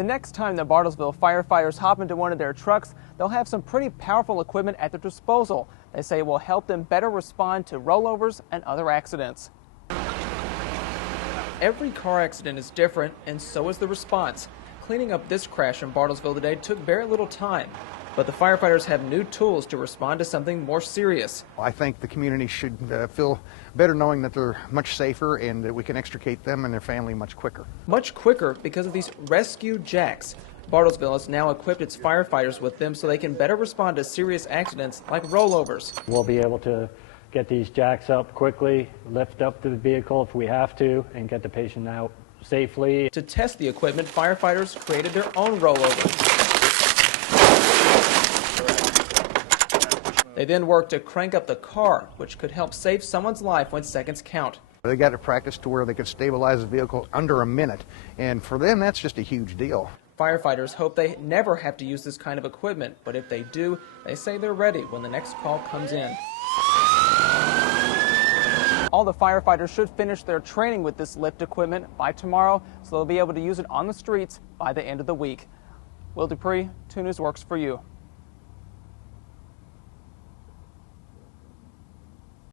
The next time the Bartlesville firefighters hop into one of their trucks, they'll have some pretty powerful equipment at their disposal. They say it will help them better respond to rollovers and other accidents. Every car accident is different, and so is the response. Cleaning up this crash in Bartlesville today took very little time, but the firefighters have new tools to respond to something more serious. I think the community should feel better knowing that they're much safer and that we can extricate them and their family much quicker. Much quicker because of these rescue jacks. Bartlesville has now equipped its firefighters with them so they can better respond to serious accidents like rollovers. We'll be able to get these jacks up quickly, lift up the vehicle if we have to, and get the patient out safely. To test the equipment, firefighters created their own rollovers. They then worked to crank up the car, which could help save someone's life when seconds count. They got to practice to where they could stabilize the vehicle under a minute, and for them that's just a huge deal. Firefighters hope they never have to use this kind of equipment, but if they do, they say they're ready when the next call comes in. All the firefighters should finish their training with this lift equipment by tomorrow, so they'll be able to use it on the streets by the end of the week. Will Dupree, 2 News Works for you.